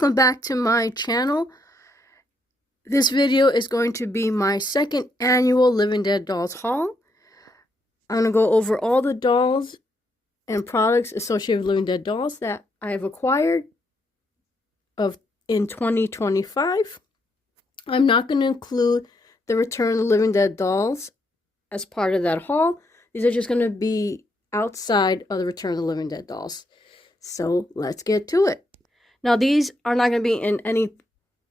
welcome back to my channel. This video is going to be my second annual Living Dead Dolls haul. I'm going to go over all the dolls and products associated with Living Dead Dolls that I have acquired in 2025. I'm not going to include the Return of the Living Dead Dolls as part of that haul. These are just going to be outside of the Return of the Living Dead Dolls. So let's get to it. Now, these are not going to be in any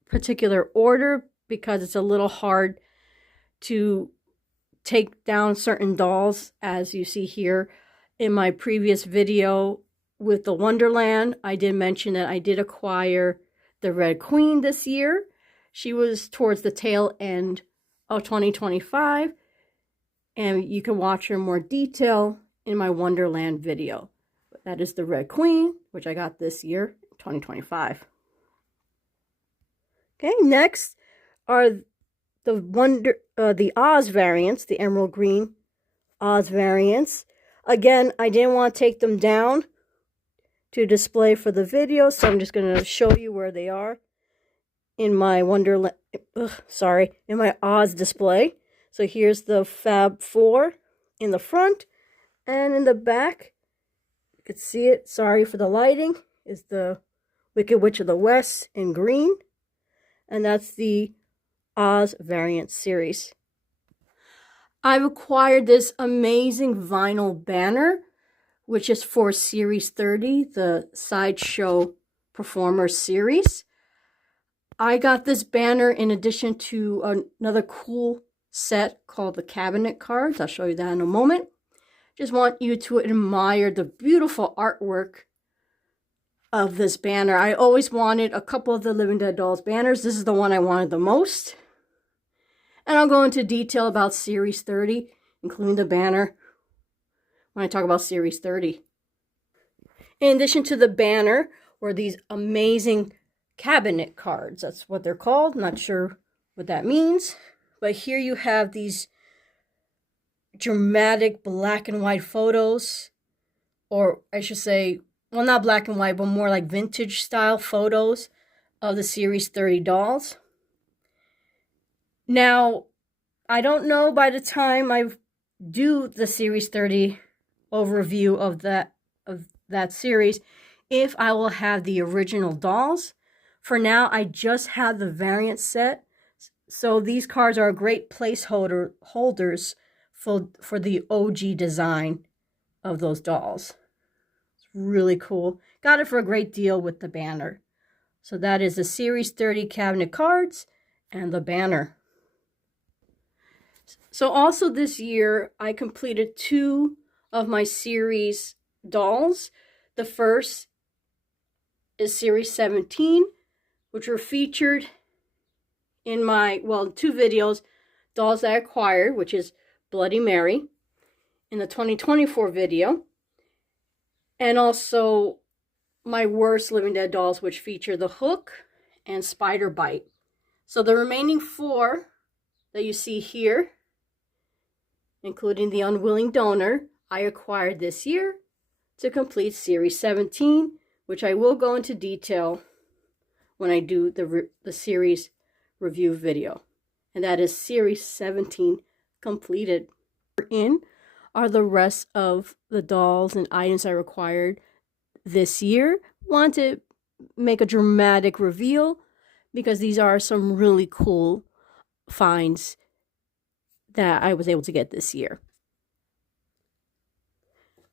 particular order because it's a little hard to take down certain dolls, as you see here. In my previous video with the Wonderland, I did mention that I did acquire the Red Queen this year. She was towards the tail end of 2025, and you can watch her in more detail in my Wonderland video. That is the Red Queen, which I got this year, 2025. Okay, next are the Oz variants, the emerald green Oz variants. Again, I didn't want to take them down to display for the video, so I'm just going to show you where they are in my in my Oz display. So here's the Fab 4 in the front, and in the back, you can see it, sorry for the lighting, is the Wicked Witch of the West in green, and that's the Oz variant series. I've acquired this amazing vinyl banner, which is for Series 30, the Sideshow Performer series. I got this banner in addition to another cool set called the Cabinet Cards. I'll show you that in a moment. Just want you to admire the beautiful artwork of this banner. I always wanted a couple of the Living Dead Dolls banners. This is the one I wanted the most. And I'll go into detail about Series 30, including the banner, when I talk about Series 30. In addition to the banner were these amazing cabinet cards. That's what they're called. Not sure what that means. But here you have these dramatic black and white photos, or I should say, well, not black and white, but more like vintage style photos of the Series 30 dolls. Now, I don't know by the time I do the Series 30 overview of that series if I will have the original dolls. For now, I just have the variant set. So these cards are great holders for the OG design of those dolls. It's really cool. Got it for a great deal with the banner. So that is the Series 30 cabinet cards and the banner. So also this year, I completed 2 of my series dolls. The first is Series 17, which were featured in my, 2 videos, dolls that I acquired, which is Bloody Mary, in the 2024 video, and also my worst Living Dead dolls, which feature the Hook and Spider Bite. So the remaining 4 that you see here, including the Unwilling Donor, I acquired this year to complete Series 17, which I will go into detail when I do the series review video. And that is Series 17 completed. In are the rest of the dolls and items I required this year. Want to make a dramatic reveal because these are some really cool finds that I was able to get this year.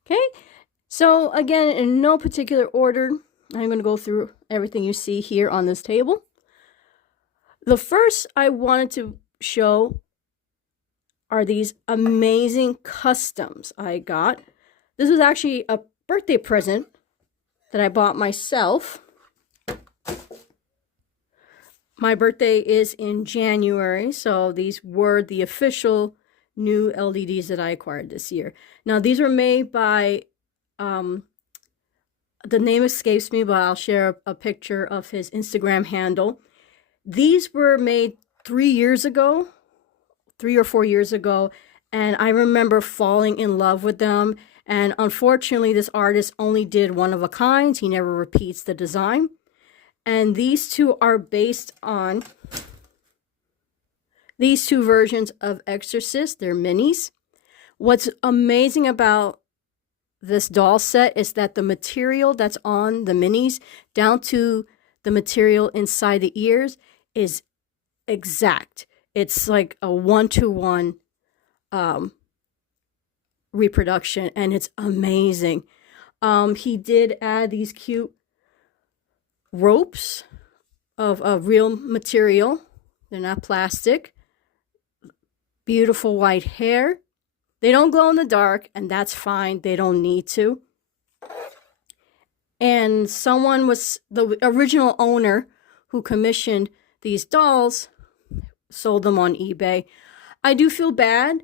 Okay, so again, in no particular order, I'm going to go through everything you see here on this table. The first I wanted to show are these amazing customs I got. This was actually a birthday present that I bought myself. My birthday is in January, so these were the official new LDDs that I acquired this year. Now, these were made by, the name escapes me, but I'll share a picture of his Instagram handle. These were made 3 or 4 years ago, and I remember falling in love with them. And unfortunately, this artist only did one of a kind. He never repeats the design. And these two are based on these two versions of Exorcist. They're minis. What's amazing about this doll set is that the material that's on the minis down to the material inside the ears is exact. It's like a 1-to-1 reproduction, and it's amazing. He did add these cute ropes of real material. They're not plastic. Beautiful white hair. They don't glow in the dark, and that's fine. They don't need to. And someone was the original owner who commissioned these dolls, sold them on eBay. I do feel bad,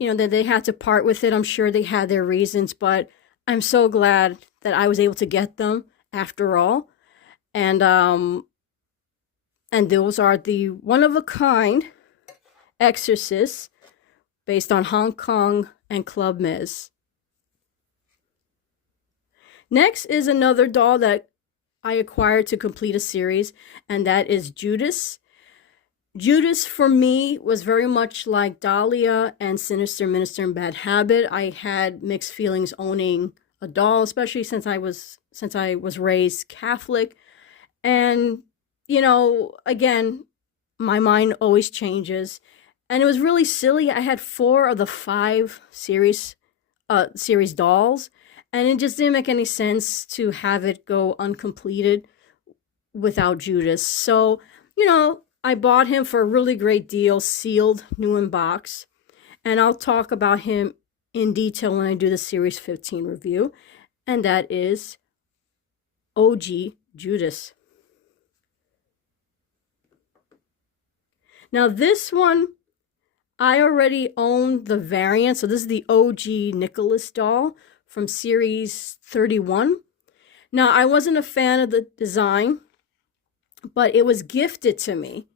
that they had to part with it. I'm sure they had their reasons, but I'm so glad that I was able to get them after all. And those are the one-of-a-kind Exorcists based on Hong Kong and Club Med. Next is another doll that I acquired to complete a series, and that is Judas. Judas, for me, was very much like Dahlia and Sinister Minister and Bad Habit. I had mixed feelings owning a doll, especially since I was raised Catholic. And, again, my mind always changes. And it was really silly. I had 4 of the 5 series dolls, and it just didn't make any sense to have it go uncompleted without Judas. So, I bought him for a really great deal, sealed, new in box. And I'll talk about him in detail when I do the Series 15 review. And that is OG Judas. Now this one, I already own the variant. So this is the OG Nicholas doll from Series 31. Now, I wasn't a fan of the design, but it was gifted to me.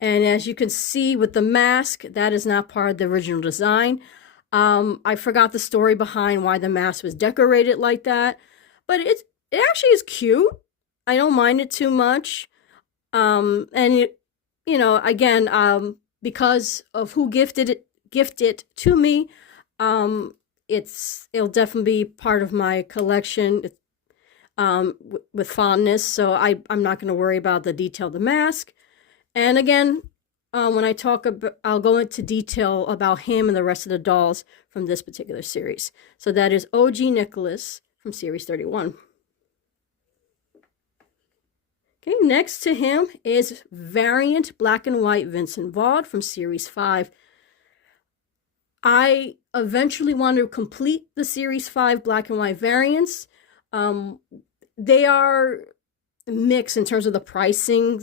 And as you can see with the mask, that is not part of the original design. I forgot the story behind why the mask was decorated like that, but it actually is cute. I don't mind it too much. And again, because of who gifted it to me, it'll definitely be part of my collection with fondness. So I'm not going to worry about the detail of the mask. And again, when I talk about, I'll go into detail about him and the rest of the dolls from this particular series. So that is OG Nicholas from Series 31. Okay, next to him is variant black and white Vincent Vaughn from Series 5. I eventually wanted to complete the Series 5 black and white variants. They are mixed in terms of the pricing.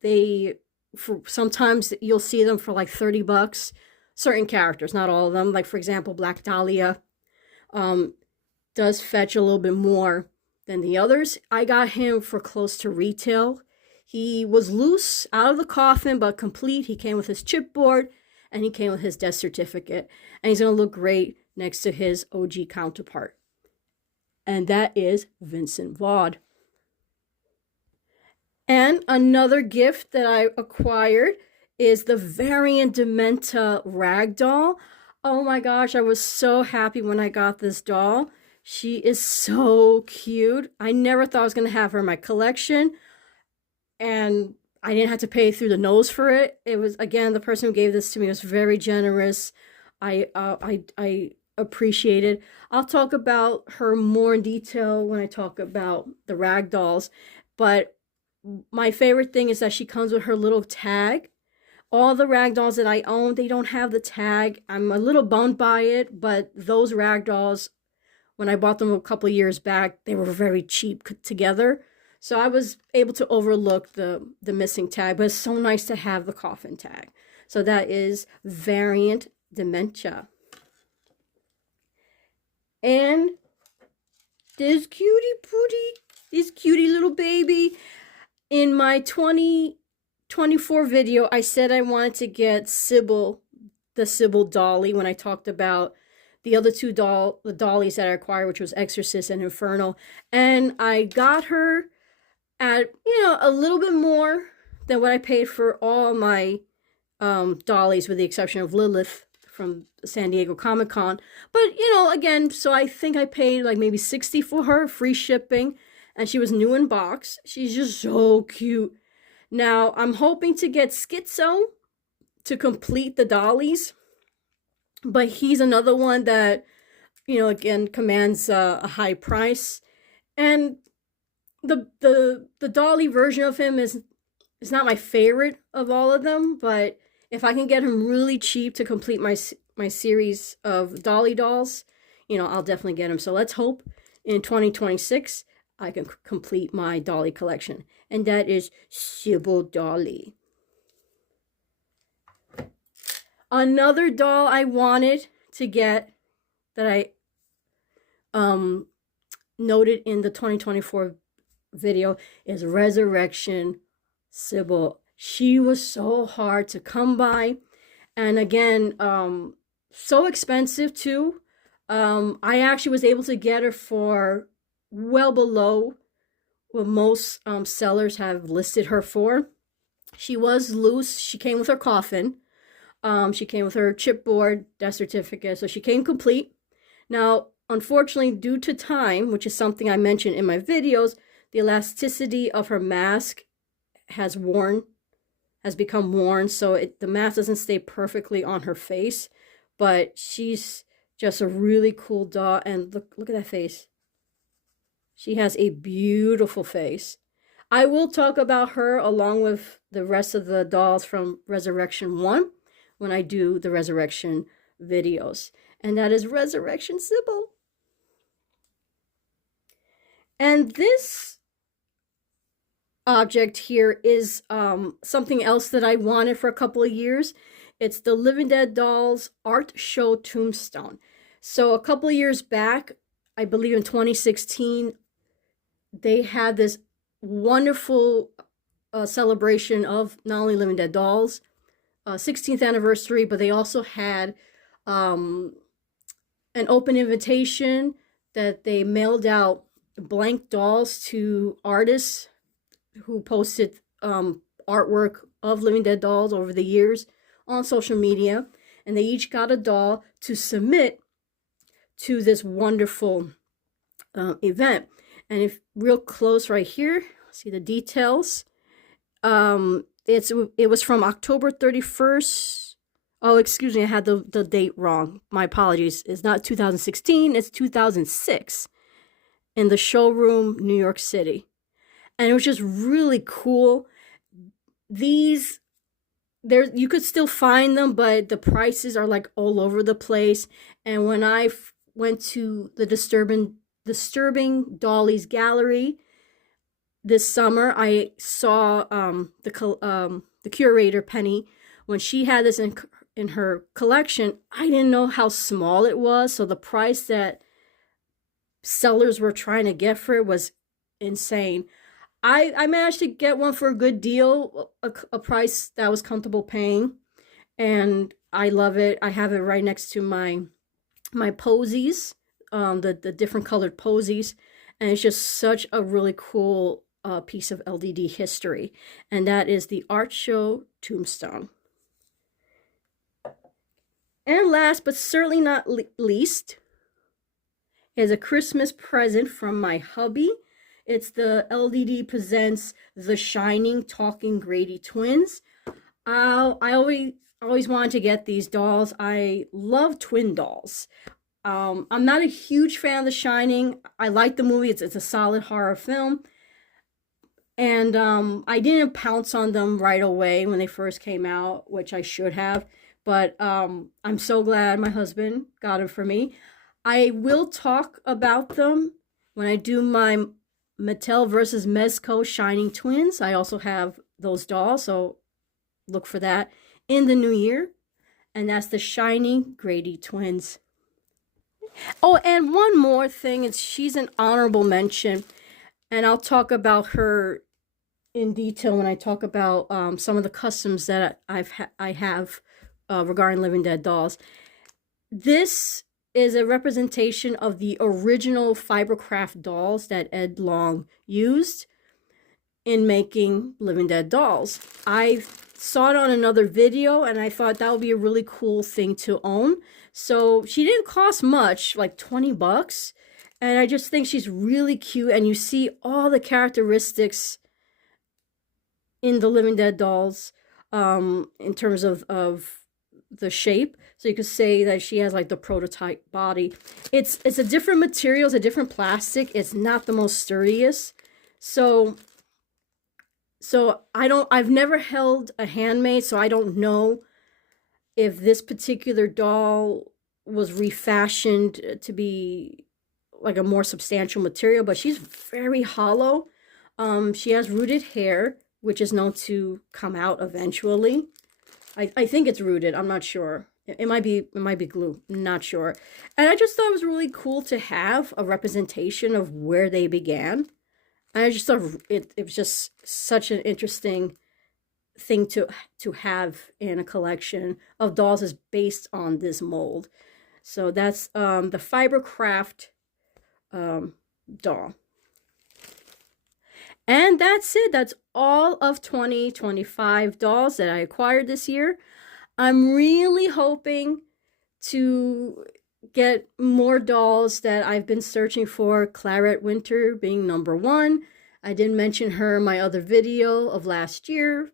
They for sometimes you'll see them for like $30. Certain characters, not all of them. Like for example, Black Dahlia does fetch a little bit more than the others. I got him for close to retail. He was loose out of the coffin, but complete. He came with his chipboard and he came with his death certificate. And he's going to look great next to his OG counterpart. And that is Vincent Vaughn. And another gift that I acquired is the variant Dementa ragdoll. Oh my gosh, I was so happy when I got this doll. She is so cute. I never thought I was going to have her in my collection. And I didn't have to pay through the nose for it. It was, again, the person who gave this to me was very generous. I appreciate it. I'll talk about her more in detail when I talk about the ragdolls. But my favorite thing is that she comes with her little tag. All the ragdolls that I own, they don't have the tag. I'm a little bummed by it, but those ragdolls, when I bought them a couple of years back, they were very cheap together. So I was able to overlook the missing tag, but it's so nice to have the coffin tag. So that is variant Dementia. And this cutie little baby. In my 2024 video, I said I wanted to get Sybil, the Sybil dolly, when I talked about the other two dollies that I acquired, which was Exorcist and Infernal. And I got her at, you know, a little bit more than what I paid for all my dollies, with the exception of Lilith from San Diego Comic-Con. But, you know, again, so I think I paid like maybe $60 for her, free shipping, and she was new in box. She's just so cute. Now, I'm hoping to get Schizo to complete the dollies, but he's another one that, you know, again, commands a high price. And the dolly version of him is not my favorite of all of them, but if I can get him really cheap to complete my series of dolly dolls, you know, I'll definitely get him. So let's hope in 2026 I can complete my dolly collection. And that is Sybil Dolly. Another doll I wanted to get that I noted in the 2024 video is Resurrection Sybil. She was so hard to come by, and again, so expensive too. I actually was able to get her for well below what most sellers have listed her for. She was loose. She came with her coffin. She came with her chipboard, death certificate, so she came complete. Now, unfortunately, due to time, which is something I mentioned in my videos, the elasticity of her mask has become worn, so the mask doesn't stay perfectly on her face. But she's just a really cool doll, and look at that face. She has a beautiful face. I will talk about her along with the rest of the dolls from Resurrection 1 when I do the Resurrection videos. And that is Resurrection Sybil. And this object here is something else that I wanted for a couple of years. It's the Living Dead Dolls Art Show Tombstone. So a couple of years back, I believe in 2016, they had this wonderful celebration of not only Living Dead Dolls, 16th anniversary, but they also had an open invitation that they mailed out blank dolls to artists who posted artwork of Living Dead Dolls over the years on social media, and they each got a doll to submit to this wonderful event. And if real close right here, see the details. It was from October 31st. Oh, excuse me, I had the date wrong. My apologies. It's not 2016, it's 2006 in the showroom, New York City. And it was just really cool. These, you could still find them, but the prices are like all over the place. And when I went to the Disturbing Dollies Gallery this summer, I saw the curator, Penny, when she had this in her collection. I didn't know how small it was, so the price that sellers were trying to get for it was insane. I managed to get one for a good deal, a price that I was comfortable paying, and I love it. I have it right next to my posies, the different colored posies, and it's just such a really cool piece of LDD history, and that is the Art Show Tombstone. And last but certainly not least is a Christmas present from my hubby. It's the LDD Presents The Shining Talking Grady Twins. I always wanted to get these dolls. I love twin dolls. I'm not a huge fan of The Shining. I like the movie. It's a solid horror film. And I didn't pounce on them right away when they first came out, which I should have. But I'm so glad my husband got them for me. I will talk about them when I do my Mattel versus Mezco Shining Twins. I also have those dolls, so look for that in the new year. And that's the Shining Grady Twins. Oh, and one more thing, she's an honorable mention, and I'll talk about her in detail when I talk about some of the customs that I have regarding Living Dead dolls. This is a representation of the original Fibercraft dolls that Ed Long used. in making Living Dead dolls. I saw it on another video and I thought that would be a really cool thing to own. So she didn't cost much, like 20 bucks. And I just think she's really cute, and you see all the characteristics in the Living Dead dolls in terms of the shape. So you could say that she has like the prototype body. It's a different material, it's a different plastic. It's not the most sturdiest. So I've never held a handmade, so I don't know if this particular doll was refashioned to be like a more substantial material, but she's very hollow. She has rooted hair, which is known to come out eventually. I think it's rooted. I'm not sure. It might be glue. Not sure. And I just thought it was really cool to have a representation of where they began. And I just thought it was just such an interesting thing to have in a collection of dolls is based on this mold. So that's the Fibercraft doll. And that's it. That's all of 2025 dolls that I acquired this year. I'm really hoping to get more dolls that I've been searching for. Claret Winter being number one. I didn't mention her in my other video of last year.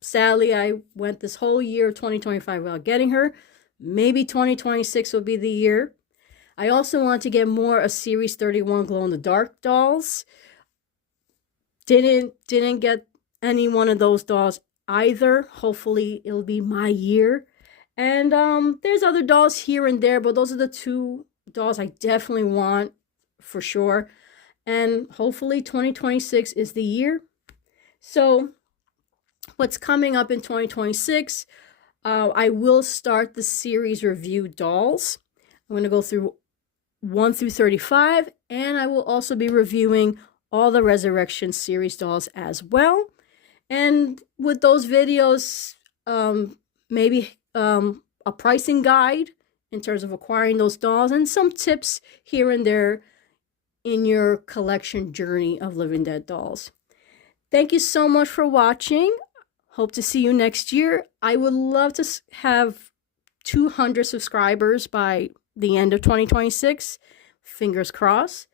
Sadly, I went this whole year of 2025 without getting her. Maybe 2026 will be the year. I also want to get more of Series 31 glow-in-the-dark dolls. Didn't get any one of those dolls either. Hopefully it'll be my year. And there's other dolls here and there, but those are the two dolls I definitely want for sure. And hopefully 2026 is the year. So what's coming up in 2026? I will start the series review dolls. I'm going to go through 1 through 35, and I will also be reviewing all the Resurrection series dolls as well. And with those videos, maybe a pricing guide in terms of acquiring those dolls, and some tips here and there in your collection journey of Living Dead dolls. Thank you so much for watching. Hope to see you next year. I would love to have 200 subscribers by the end of 2026. Fingers crossed.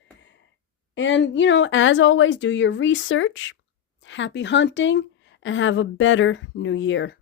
And, you know, as always, do your research. Happy hunting and have a better new year.